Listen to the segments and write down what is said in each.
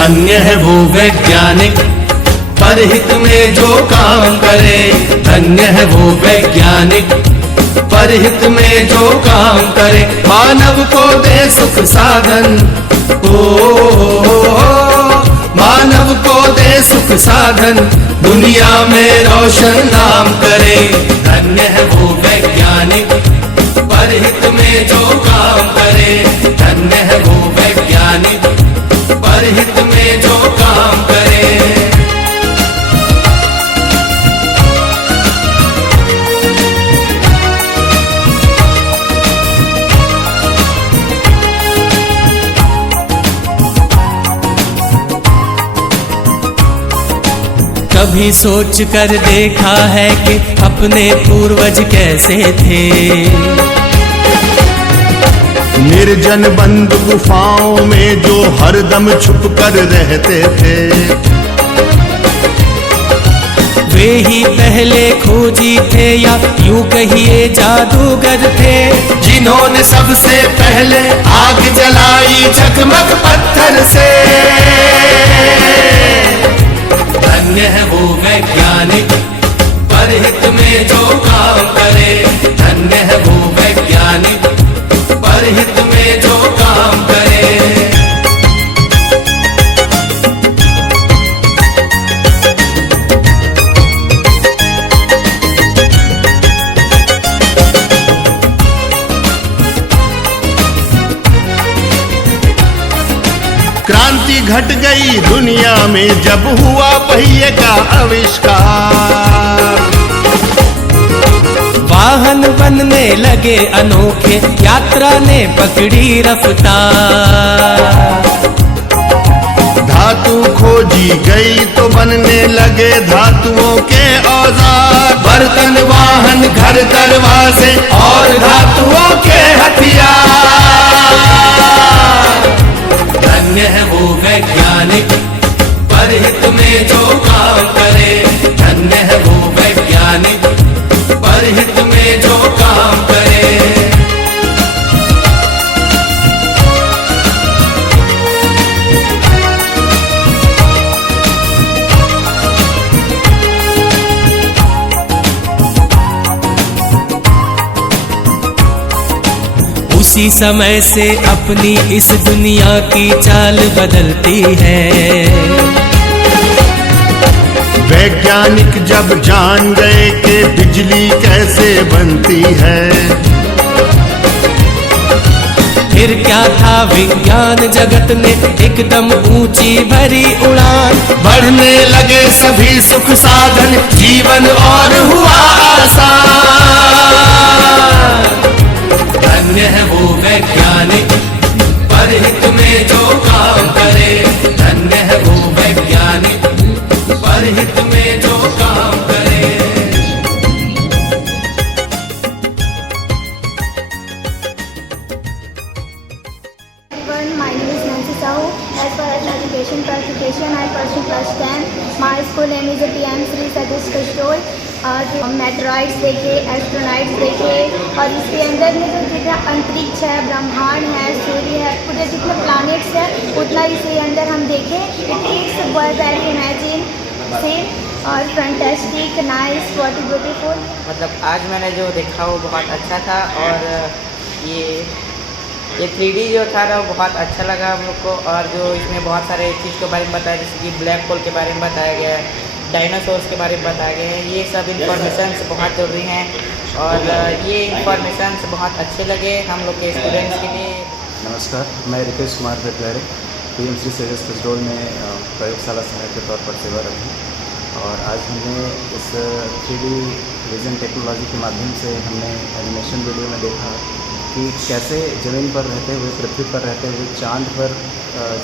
धन्य है वो वैज्ञानिक परहित में जो काम करे। धन्य है वो वैज्ञानिक परहित में जो काम करे। मानव को दे सुख साधन, मानव को दे सुख साधन, दुनिया में रोशन नाम करे। धन्य है वो वैज्ञानिक परहित में जो काम करे। धन्य है वो वैज्ञानिक परहित में जो काम करे। कभी सोच कर देखा है कि अपने पूर्वज कैसे थे। निर्जन बंद गुफाओं में जो हरदम छुप कर रहते थे। वे ही पहले खोजी थे या यूं कहिए जादूगर थे, जिन्होंने सबसे पहले आग जलाई झकमक पत्थर से। धन्य है वो वैज्ञानिक परहित में जो काम करे। धन्य है वो वैज्ञानिक परहित में जो काम करे। क्रांति घट गई दुनिया में जब हुआ पहिए का आविष्कार। वाहन बनने लगे अनोखे, यात्रा ने पकड़ी रफ्तार। धातु खोजी गई तो बनने लगे धातुओं के औजार। बर्तन वाहन घर दरवाजे और धातुओं के हथियार। धन्य है वो वैज्ञानिक परहित में जो काम करे। धन्य है वो वैज्ञानिक परहित में जो काम करे। उसी समय से अपनी इस दुनिया की चाल बदलती है। वैज्ञानिक जब जान गए कि बिजली कैसे बनती है। फिर क्या था विज्ञान जगत ने एकदम ऊंची भरी उड़ान। बढ़ने लगे सभी सुख साधन, जीवन और हुआ आसान। धन्य है वो वैज्ञानिक परहित में जो काम करे। धन्य है वो वैज्ञानिक परहित में जो काम करे। My name is Nancy Sahu. As far as education qualification, I pursued class 10. My school name is PM Sri Satish Kastol. और मेट्रॉइड्स देखे, एस्ट्रोनॉइट्स देखे, और इसके अंदर में जो जितना अंतरिक्ष है, ब्रह्मांड है, सूर्य है, पूरे जितने प्लैनेट्स हैं उतना इसके अंदर हम देखें। इट्स वेरी इमेजिन से और फैंटास्टिक नाइस बहुत ब्यूटीफुल। मतलब आज मैंने जो देखा वो बहुत अच्छा था। और ये 3D जो था ना वो बहुत अच्छा लगा हम लोग को। और जो इसमें बहुत सारे चीज़ के बारे में बताया, जैसे कि ब्लैक होल के बारे में बताया गया है, डायनासोर्स के बारे में बताया गया है। ये सब इंफॉर्मेशंस बहुत ज़रूरी हैं और ये इंफॉर्मेशंस बहुत अच्छे लगे हम लोग के स्टूडेंट्स के लिए। नमस्कार, मैं रितेश कुमार भट्टाचार्य PM श्री सतीश कसडोल में प्रयोगशाला सहायक के तौर पर सेवारत हूँ। और आज हमने इस 3D विजन टेक्नोलॉजी के माध्यम से हमने एनिमेशन वीडियो में देखा कि कैसे ज़मीन पर रहते हुए, पृथ्वी पर रहते हुए चांद पर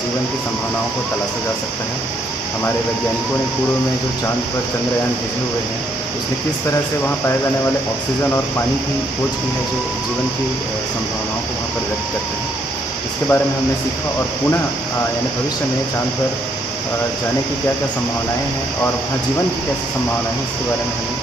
जीवन की संभावनाओं को तलाशा जा सकता है। हमारे वैज्ञानिकों ने पूर्व में जो चांद पर चंद्रयान भेजे हुए हैं उसने किस तरह से वहाँ पाए जाने वाले ऑक्सीजन और पानी की खोज की है जो जीवन की संभावनाओं को वहाँ पर व्यक्त करते हैं। इसके बारे में हमने सीखा और पुनः यानी भविष्य में चांद पर जाने की क्या क्या संभावनाएं हैं और वहाँ जीवन की कैसी संभावनाएं हैं इसके बारे में हमें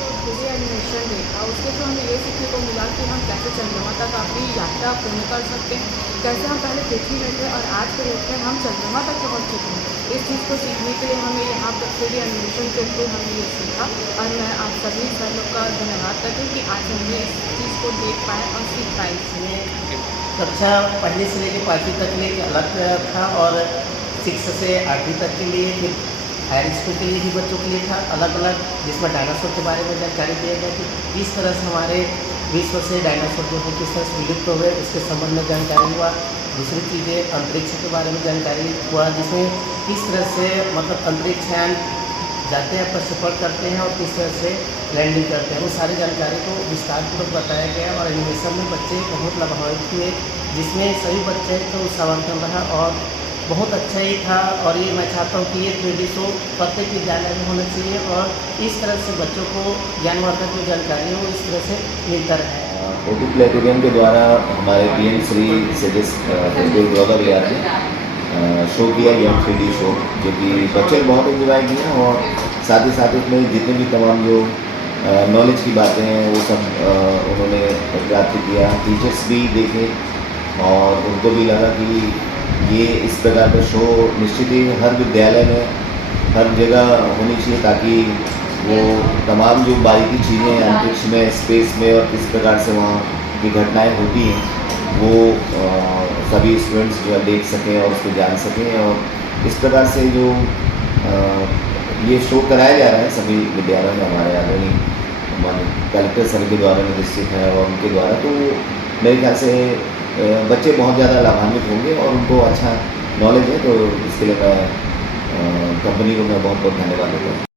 एनिमेशन देखा, उसके थ्रू हमें ये सीखने को मिला कि हम कैसे चंद्रमा तक अपनी यात्रा पूर्ण कर सकते हैं, कैसे हम पहले पृथ्वी में थे और आज के डेट में हम चंद्रमा तक पहुँच चुके हैं। इस चीज़ को सीखने के लिए हमें यहाँ पर 3D एनिमेशन के थ्रू हमने ये सीखा और मैं आप सभी सर लोग का धन्यवाद करती हूँ कि आज हमने इस चीज़ को देख पाए और सीख पाए। इसमें कक्षा पहली से लेकर 5वीं तक के लिए अलग था और 6 से 8वीं तक के लिए, फिर हायर स्कूल के लिए भी बच्चों के लिए था अलग अलग, जिसमें डायनासोर के बारे में जानकारी दिया गया कि किस तरह से हमारे विश्व से डायनासोर जो है किस तरह से विलुप्त हो गए, उसके संबंध में जानकारी हुआ। दूसरी चीज़ें अंतरिक्ष के बारे में जानकारी हुआ, जिसमें किस तरह से मतलब अंतरिक्षयान जाते हैं, प्रक्षेपण करते हैं और किस तरह से लैंडिंग करते हैं, वो सारी जानकारी को विस्तारपूर्वक बताया गया और एनिमेशन में बच्चे बहुत लाभान्वित हुए, जिसमें सभी बच्चे को समर्थन रहा और बहुत अच्छा ही था। और ये मैं चाहता हूँ कि ये 3D शो प्रत्येक विद्यालय में होना चाहिए और इस तरह से बच्चों को ज्ञानवर्धक जो जानकारी है वो इस तरह से मिलता रहे। ओटू प्लेटोरियम के द्वारा हमारे पीएम श्री सेजेस फेस्टिवल द्वारा शो किया गया 3D शो, जो कि बच्चे ने बहुत एंजॉय किया और साथ ही साथ उसमें जितने भी तमाम जो नॉलेज की बातें हैं वो सब उन्होंने प्राप्त किया। टीचर्स भी देखे और उनको भी लगा कि ये इस प्रकार का शो निश्चित ही हर विद्यालय में हर जगह होनी चाहिए, ताकि वो तमाम जो बारीकी चीज़ें अंतरिक्ष में, स्पेस में और किस प्रकार से वहाँ की घटनाएं होती हैं वो सभी स्टूडेंट्स जो है देख सकें और उसको जान सकें। और इस प्रकार से जो ये शो कराया जा रहा है सभी विद्यालयों में, हमारे आदरणीय कलेक्टर सर के द्वारा निर्देशित है और उनके द्वारा, तो मेरे ख्याल से बच्चे बहुत ज़्यादा लाभान्वित होंगे और उनको अच्छा नॉलेज है, तो इसके लिए मैं कंपनी को मैं बहुत बहुत धन्यवाद देता हूँ।